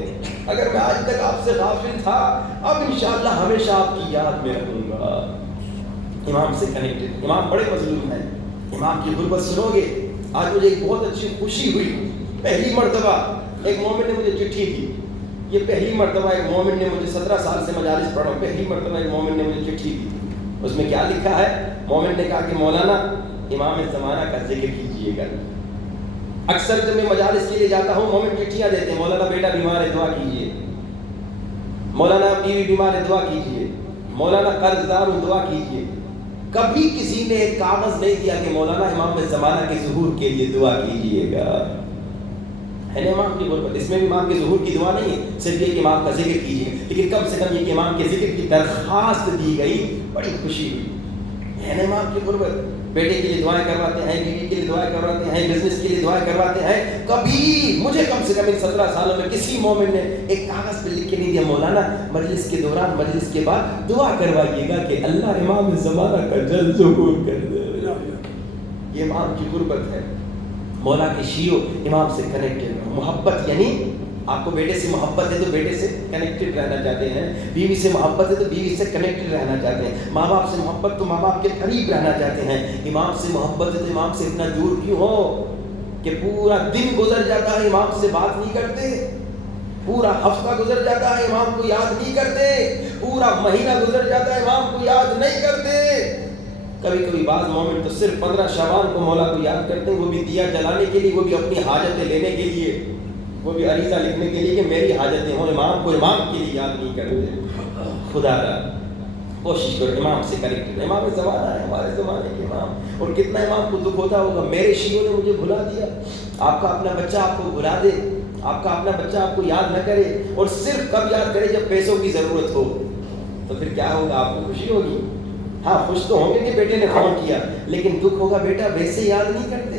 اگر میں آج تک آپ سے غافل تھا، اب انشاءاللہ ہمیشہ آپ کی یاد میں رہوں گا۔ امام سے کنیکٹڈ، امام بڑے مظلوم ہیں، امام کی غربت سنو گے۔ آج مجھے ایک بہت اچھی خوشی ہوئی، پہلی مرتبہ ایک مومن نے مجھے چٹھی دی، یہ پہلی مرتبہ ایک مومن نے مجھے 17 سال سے مجالس پڑھا ہوں، پہلی مرتبہ ایک مومن نے مجھے چٹھی دی۔ اس میں کیا لکھا ہے؟ مومن نے کہا کہ مولانا امام زمانہ کا ذکر کیجیے گا۔ اکثر جب میں مجالس کے لیے جاتا ہوں مومن چٹھیاں دیتے ہیں، مولانا بیٹا بیمار ہے دعا کیجیے، مولانا بیوی بیمار ہے دعا کیجیے، مولانا قرض دار ہوں دعا کیجیے۔ کبھی کسی نے ایک کاغذ نہیں دیا کہ مولانا امام زمانہ کے ظہور کے لیے دعا کیجیے گا۔ ہے نا امام کی غربت؟ اس میں بھی امام کے ظہور کی دعا نہیں ہے، صرف یہ کہ امام کا ذکر کیجیے، لیکن کم سے کم یہ کہ امام کے ذکر کی درخواست دی گئی، بڑی خوشی ہوئی۔ ہے نا امام کی غربت؟ بیٹے کے لیے دعائیں کرواتے ہیں، بیوی کے لیے دعائیں کرواتے ہیں، بزنس کے لیے دعائیں کرواتے ہیں۔ کبھی مجھے کم سے کم ان 17 سالوں میں کسی مومن نے ایک کاغذ پہ لکھ کے نہیں دیا مولانا مجلس کے دوران مجلس کے بعد دعا کروائیے گا کہ اللہ امام زمانہ کا جلد ظہور کر دے۔ یہ امام کی غربت ہے۔ مولا کے شیعو امام سے کنیکٹڈ، محبت یعنی آپ کو بیٹے سے محبت ہے تو بیٹے سے کنیکٹڈ رہنا چاہتے ہیں، بیوی سے محبت ہے تو بیوی سے کنیکٹڈ رہنا چاہتے ہیں، ماں باپ سے محبت تو ماں باپ کے قریب رہنا چاہتے ہیں، امام سے محبت ہے تو امام سے اتنا دور کیوں ہو کہ پورا دن گزر جاتا ہے امام سے بات نہیں کرتے، پورا ہفتہ گزر جاتا ہے امام کو یاد نہیں کرتے، پورا مہینہ گزر جاتا ہے امام کو یاد نہیں کرتے۔ کبھی کبھی بعض مومن تو صرف 15 شعبان کو مولا کو یاد کرتے ہیں، وہ بھی دیا جلانے کے لیے، وہ بھی اپنی حاجتیں لینے کے لیے، وہ بھی عریضہ لکھنے کے لیے کہ میری حاجتیں ہوں، امام کو امام کے لیے یاد نہیں کرتے۔ خدا را کوشش کرو امام سے کنیکٹ، امام زمانہ ہے ہمارے زمانے کے امام، اور کتنا امام کو دکھ ہوتا ہوگا میرے شیعوں نے مجھے بھلا دیا۔ آپ کا اپنا بچہ آپ کو بھلا دے، آپ کا اپنا بچہ آپ کو یاد نہ کرے، اور صرف کب یاد کرے جب پیسوں کی ضرورت ہو، تو پھر کیا ہوگا؟ آپ کو خوشی ہوگی؟ ہاں خوش تو ہوں گے کہ بیٹے نے فون کیا، لیکن دکھ ہوگا بیٹا ویسے یاد نہیں کرتے،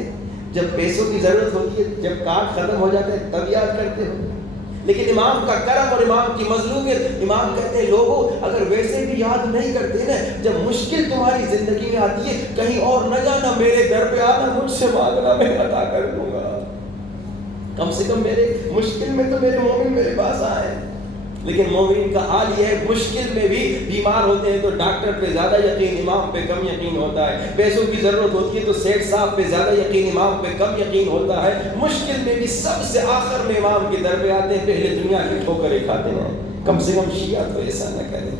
جب پیسوں کی ضرورت ہوتی ہے، جب کارڈ ختم ہو جاتا ہے تب یاد کرتے ہو۔ لیکن امام کا کرم اور امام کی مظلومیت، امام کہتے ہیں لوگوں اگر ویسے بھی یاد نہیں کرتے نا، جب مشکل تمہاری زندگی میں آتی ہے کہیں اور نہ جانا، میرے گھر پہ آنا، مجھ سے مانگنا، میں عطا کر دوں گا۔ کم سے کم میرے مشکل میں تو میرے مومن میرے پاس آئے۔ لیکن مومن کا حال یہ ہے مشکل میں بھی بیمار ہوتے ہیں تو ڈاکٹر پہ زیادہ یقین، امام پہ کم یقین ہوتا ہے، پیسوں کی ضرورت ہوتی ہے تو سیٹ صاحب پہ زیادہ یقین، امام پہ کم یقین ہوتا ہے، مشکل میں بھی سب سے آخر میں امام کے در پہ آتے ہیں، پہلے دنیا کی ٹھوکریں کھاتے ہیں۔ کم سے کم شیعہ تو ایسا نہ کریں۔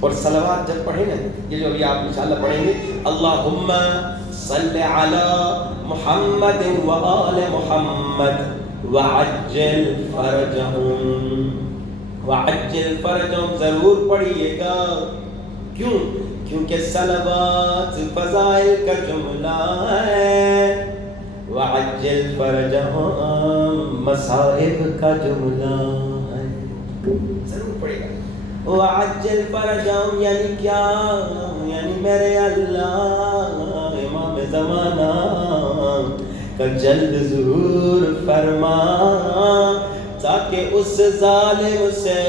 اور صلوات جب پڑھیں نا، یہ جو ابھی آپ انشاءاللہ پڑھیں گے، اللہم صلی علی محمد و آل محمد وعجل فرجہم، وعجل فرجہم ضرور پڑھیے گا۔ کیوں؟ کیونکہ صلوات فضائل کا جملہ ہے، وعجل فرجہم مصائب کا جملہ ہے، ضرور پڑھے گا۔ وعجل فرجہم یعنی کیا؟ یعنی میرے اللہ امام زمانہ کا جلد ظہور فرما، تاکہ اس ظالم سے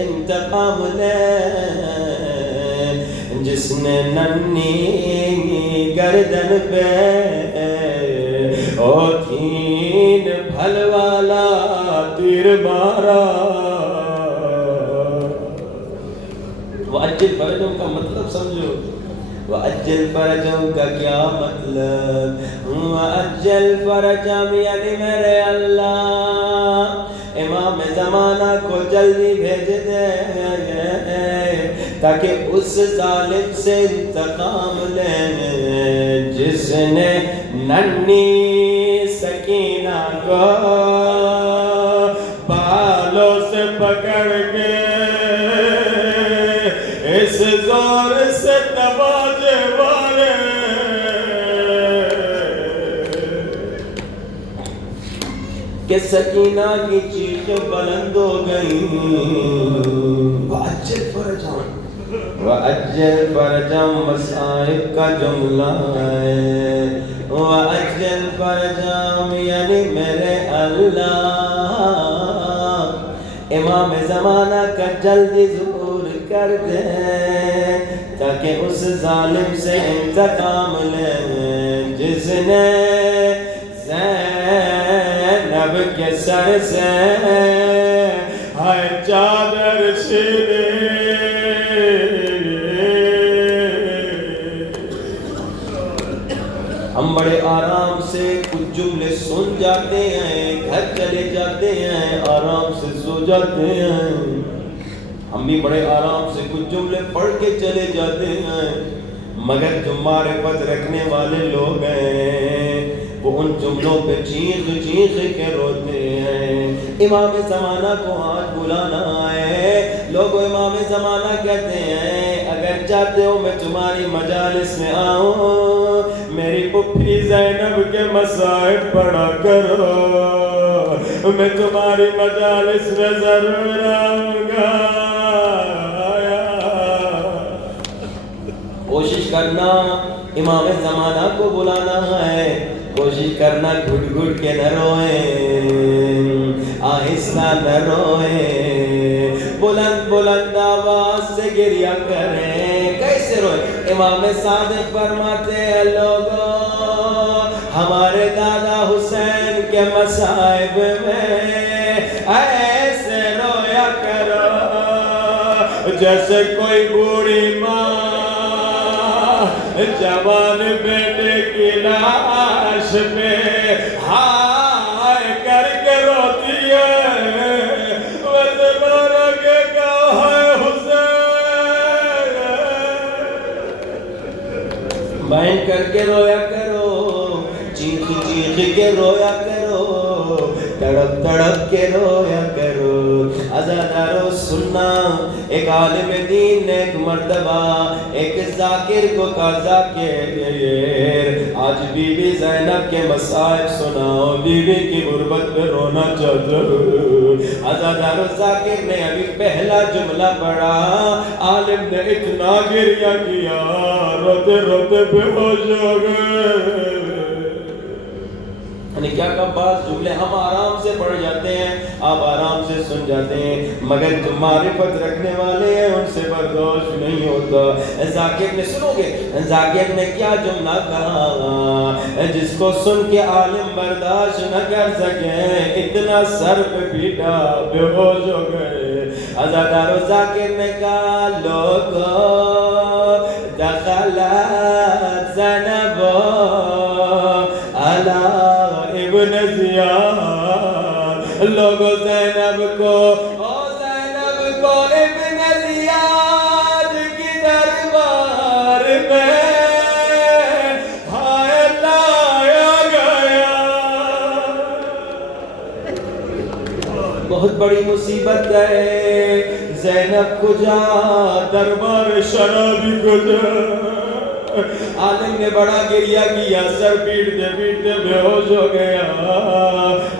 انتقام لے جس نے ننھی گردن پہ او تین پھل والا تیر مارا۔ وعجل فرجہم کا مطلب سمجھو، وعجل فرجہم کا کیا مطلب؟ وعجل فرجہم یعنی میرے اللہ امام زمانہ کو جلدی بھیج دے تاکہ اس ظالم سے انتقام لے جس نے ننھی سکی گا بالوں سے پکڑ کے اس زور سے تباجے والے کہ سکینہ کی چیخیں بلند ہو گئیں وَأَجِّلْ فَرَجَهُمْ وَأَجِّلْ فَرَجَهُمْ مصائب کا جملہ ہے وَأَجِّلْ فَرَجَهُمْ یعنی میرے اللہ امام زمانہ کا جلدی ظہور کر دے تاکہ اس ظالم سے انتقام لے جس نے زینب کے سر سے ہائے چادر چھینے ہم بڑے آرام سے کچھ جملے سن جاتے ہیں گھر چلے جاتے ہیں آرام سے سو جاتے ہیں ہم بھی بڑے آرام سے کچھ جملے پڑھ کے چلے جاتے ہیں مگر جو معرفت رکھنے والے لوگ ہیں وہ ان جملوں پہ چیخ چیخ کے روتے ہیں امام زمانہ کو آج بلانا ہے لوگ امام زمانہ کہتے ہیں اگر چاہتے ہو میں تمہاری مجالس میں آؤں میری پھپھی زینب کے مصائب پڑھا کرو میں تمہاری مجالس میں ضرور آؤں گا کوشش کرنا امام زمانہ کو بلانا ہے کوشش کرنا گھٹ گھٹ کے نہ روئیں آہستہ نہ روئیں بلند بلند آواز سے گریہ کریں کیسے روئیں امام صادق فرماتے ہیں لوگوں ہمارے دادا حسین کے مصائب میں ایسے رویا کرو جیسے کوئی بوڑھی ماں جوان بیٹے کی لاش پہ ہائے کر کے روتی ہے ویسے رو کے کہو ہے حسین بہن کر کے رویا کرو چیخ چیخ کے رویا کرو تڑپ تڑپ کے رویا کرو عزادارو سننا ایک عالم دین نے ایک مرتبہ ایک ذاکر کو کہا ذاکر آج بی بی زینب کے مصائب سناؤ بی بی کی غربت پہ رونا چاہتا ہوں عزادارو ذاکر نے ابھی پہلا جملہ پڑھا عالم نے اتنا گریہ کیا روتے روتے بے ہوش ہو گئے یعنی کیا کہا بعض جملے ہم آرام سے پڑھ جاتے ہیں آپ آرام سے سن جاتے ہیں مگر جو معرفت رکھنے والے ہیں ان سے برداشت نہیں ہوتا ذاکر نے سنو گے ذاکر نے کیا جملہ کہا جس کو سن کے عالم برداشت نہ کر سکے اتنا سر پہ پیٹا بے ہوش ہو گئے عزادارو ذاکر نے کہا لوگو دخلت زینب علی ابن زیاد لوگو زینب کو ابن زیاد کی دربار میں ہائے لایا گیا بہت بڑی مصیبت ہے زینب کو جا دربار شرابی کو جا عالم نے بڑا گریہ کیا سر پیٹتے پیٹتے بے ہوش ہو گیا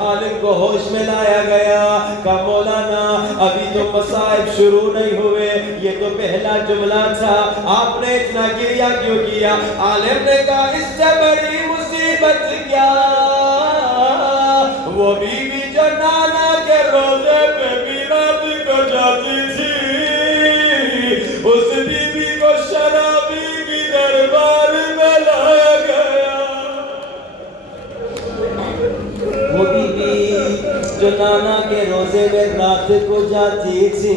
عالم کو ہوش میں لایا گیا کہا مولانا ابھی تو مصائب شروع نہیں ہوئے یہ تو پہلا جملہ تھا آپ نے اتنا گریہ کیوں کیا عالم نے کہا اس سے بڑی مصیبت کیا وہ بی بی جو نانا کے روزے پہ میلاد کو جاتی تھی اس بی بی کو شرابی دربار میں لایا گیا وہ بی بی جو نانا کے روزے میں رات کو جاتی تھی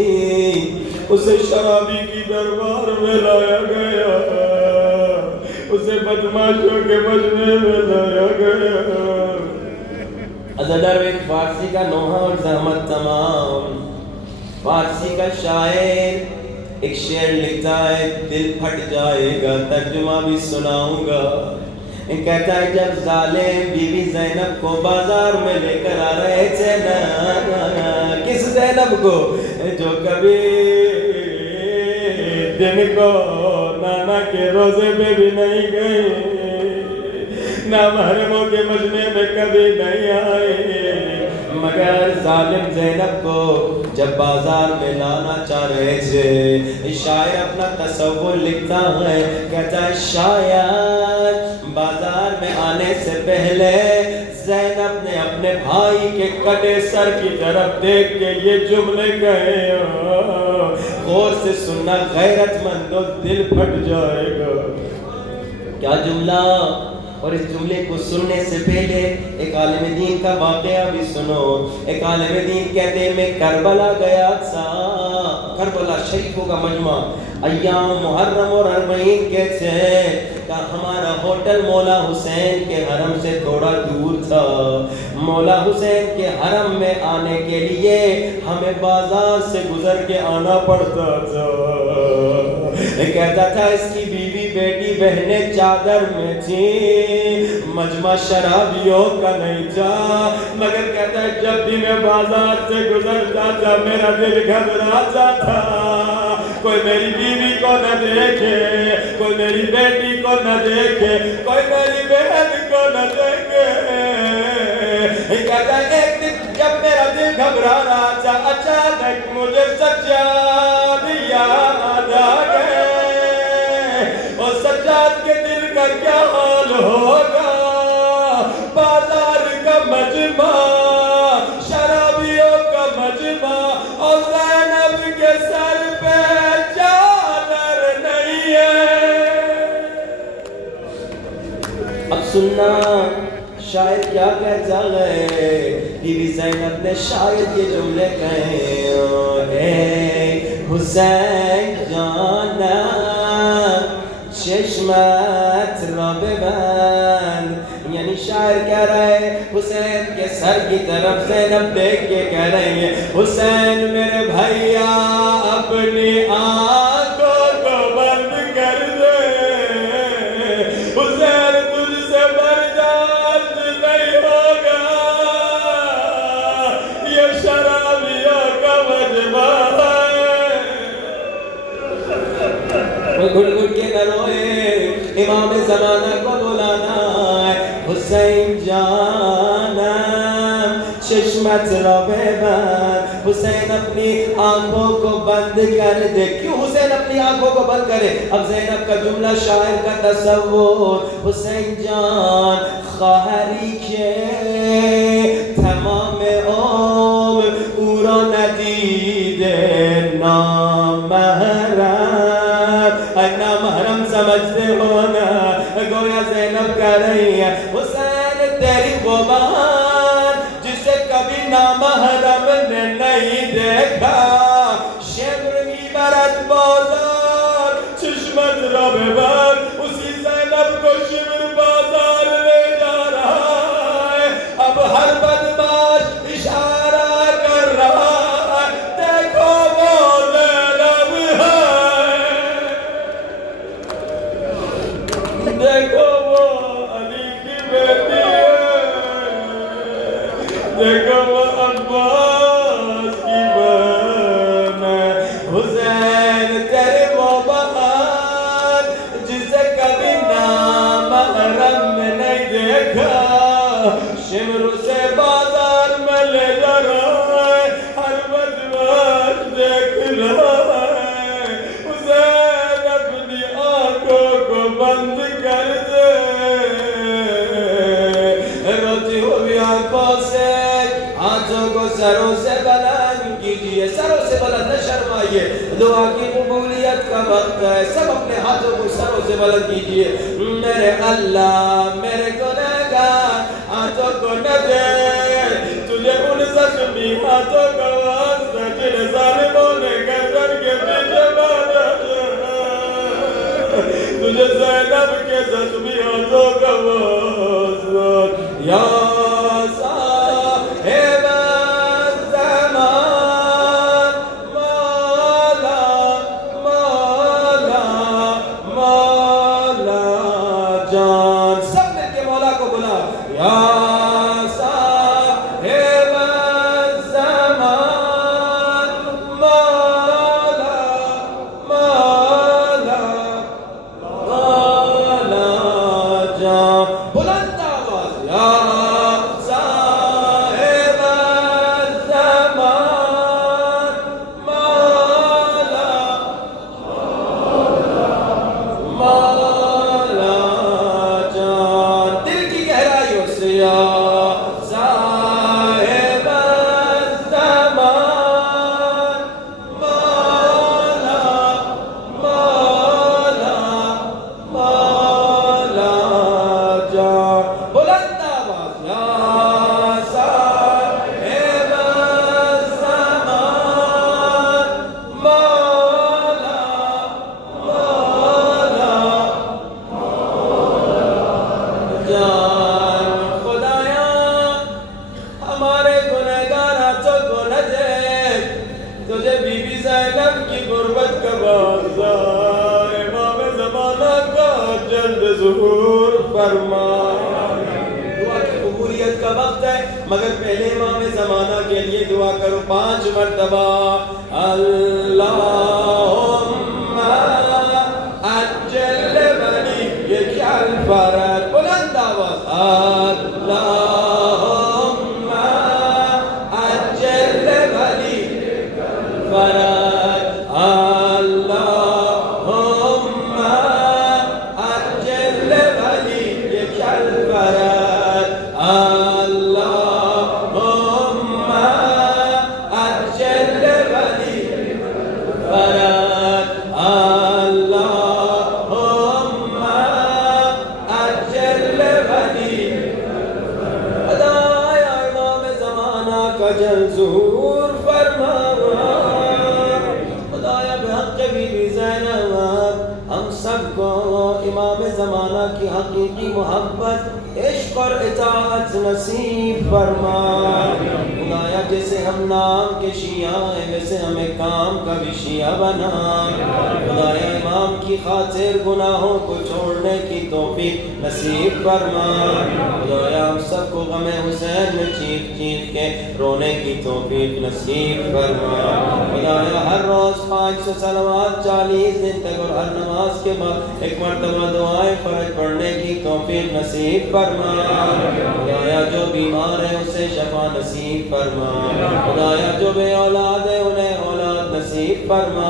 اسے شرابی کی دربار میں لایا گیا اسے بدماشوں کے مجمع میں لایا گیا عزادار ایک فارسی کا نوحہ اور زحمت تمام فارسی کا شاعر ایک شعر لکھتا ہے دل پھٹ جائے گا ترجمہ بھی سناؤں گا کہتا ہے جب ظالم بی بی زینب کو بازار میں لے کر آ رہے تھے نا، کس زینب کو؟ جو کبھی دن کو نانا کے روزے پہ بھی نہیں گئی، نہ محرموں کے مجمع میں کبھی نہیں آئے، مگر ظالم زینب کو جب بازار میں لانا چاہ رہے تھے، شاعر اپنا تصور لکھتا ہے، کہتا ہے شاید بازار میں آنے سے پہلے زینب نے اپنے بھائی کے کٹے سر کی طرف دیکھ کے یہ جملے کہے، غور سے سننا غیرت مندوں دل پھٹ جائے گا۔ کیا جملہ؟ اور اس جملے کو سننے سے پہلے ایک عالم دین کا واقعہ بھی سنو۔ ایک عالم دین کہتے ہیں میں کربلا گیا تھا، کربلا شریفوں کا مجمع، ایام محرم اور اربعین کے تھے، کہ ہمارا ہوٹل مولا حسین کے حرم سے تھوڑا دور تھا، مولا حسین کے حرم میں آنے کے لیے ہمیں بازار سے گزر کے آنا پڑتا تھا۔ کہتا تھا اس کی بیوی بیٹی بہنیں چادر میں تھی، مجمع شرابیوں کا نہیں تھا، مگر کہتا ہے جب بھی میں بازار سے گزرتا تھا میرا دل گھبراتا تھا، کوئی میری بیوی کو نہ دیکھے، کوئی میری بیٹی کو نہ دیکھے، کوئی میری بہن کو نہ دیکھے۔ کہتا ہے ایک دن جب میرا دل گھبرا رہا تھا، اچانک مجھے سجاد یاد آ گئے، اور سجاد کے دل کا کیا حال ہوگا، بازار کا مجمع، شرابیوں کا مجمع، اور زینب کے سر پہ چادر نہیں ہے۔ اب سننا شاید کیا کہتا ہے، بی بی زینب نے شاید یہ جملے کہے، اے حسین جانا چشمت را ببند، یعنی شاعر کہہ رہا ہے حسین کے سر کی طرف زینب دیکھ کے کہہ رہے ہیں، حسین میرے بھائیا اپنی آنکھوں کو بند کر دے، حسین تجھ سے برداشت نہیں ہوگا، یہ شرابیوں کا مجمع ہے۔ گھڑ گھڑ کے نہ روئے، امام زمانہ کو بلانا ہے، حسین جانا چشمت را ببند، حسین اپنی آنکھوں کو بند کر دے۔ کیوں حسین اپنی آنکھوں کو بند کرے؟ اب زینب کا جملہ، شاعر کا تصور، حسین جان خواہری کے تمام عمر او را ندیده نامحرم سمجھتے ہو نا، گویا زینب کہہ رہی ہے حسین تیری وہ بہن جسے کبھی نامحرم نے نہیں دیکھا، شمر میبرد بازار چشمت را ببند، اسی زینب کو شمر بازار لے جا رہا ہے، اب ہر بدماش اشارہ کر رہا ہے، دیکھو وہ زینب ہے، دیکھو وہ علی کی بیٹی ہے، دیکھو وہ عباس کی بہن ہے، حسین تیرے وہ بہن جسے کبھی نامحرم نے نہیں دیکھا، شمر سے بازار میں لے جا رہا ہے، ہر بدماش دیکھ رہا ہے، حسین اپنی آنکھوں کو بند کر دے، روتی ہوئی آنکھوں سے ہاتھوں کو سروں سے بلند کیجئے، سروں سے بلند نہ شرمائیے، دعا کی قبولیت کا وقت ہے، سب اپنے ہاتھوں کو سروں سے بلند کیجئے، میرے اللہ میرے گناہگار ہاتھوں کو نہ دے، تجھے ان زخمی ہاتھوں کا واسطہ جنہیں ظالموں نے گردن کے پیچھے باندھا ہے، تجھے زینب کے زخمی ہاتھوں کا واسطہ، یا صاحب الزمان مولا مولا مولا جان، سب نے ظہور فرما. دعا کی قبولیت کا وقت ہے مگر پہلے امام زمانہ کے لیے دعا کرو 5 مرتبہ. اللہم عجل ولیک الفرج. بلند آواز. اللہم عجل ولیک الفرج. اللہم عجل ولیک الفرج. اللہم عجل ولیک الفرج. اللہم عجل ولیک. خدایا امام زمانہ کا جل ظہور فرما. خدایا بحق بی بی زینب ہم سب کو امام زمانہ کی حقیقی محبت، عشق اور اطاعت نصیب فرما. خدایا جیسے ہم نام کے شیعہ ہیں ویسے ہمیں کام کا بھی شیعہ بنا. خدایا امام کی خاطر گناہوں کو چھوڑنے کی توفیق نصیب فرما. خدایا ہم سب کو غم حسین میں چیخ چیخ کے رونے کی توفیق نصیب فرما. خدایا ہر روز 500 صلوات 40 دن تک اور ہر نماز کے بعد 1 مرتبہ دعائیں فرج پڑھنے کی توفیق نصیب فرما. خدایا جو بیمار ہے اسے شفا نصیب فرما. خدایا جو بے اولاد ہے انہیں اولاد نصیب فرما.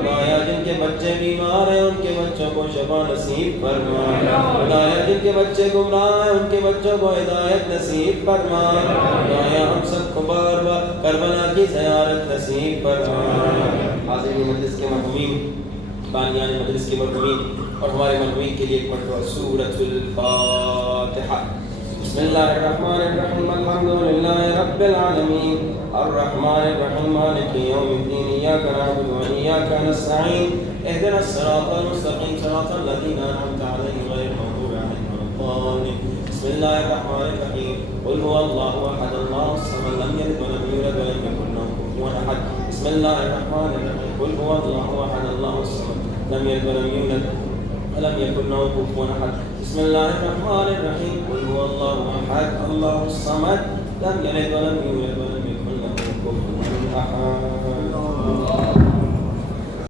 خدایا جن کے بچے بیمار ہیں ان کے بچوں کو شفا نصیب فرما. خدایا جن کے بچے گمراہ ہیں ان کے بچوں کو ہدایت نصیب فرما. خدایا ہم سب کو بار بار کربلا کی زیارت نصیب فرما. حاضرین مجلس کے مرحومین، بانیان مجلس کے مرحومین اور ہمارے مرحومین کے لیے ایک مرتبہ سورۃ الفاتحہ. بسم اللہ الرحمن الرحیم. الحمد للہ رب العالمین الرحمن الرحیم مالک یوم الدین. ایاک نعبد و ایاک نستعین. اهدنا الصراط المستقیم صراط الذین انعمت علیہم غیر المغضوب علیہم ولا الضالین. بسم اللہ الرحمن الرحیم. قل هو اللہ احد اللہ الصمد لم یلد ولم یولد ولم یکن له کفوا احد. بسم اللہ الرحمن الرحیم. قل هو اللہ احد اللہ الصمد لم یلد ولم یولد ولم یکن له کفوا احد. بسم اللہ الرحمن الرحیم. قل هو اللہ احد اللہ الصمد لم یلد ولم یولد ولم یکن له کفوا احد.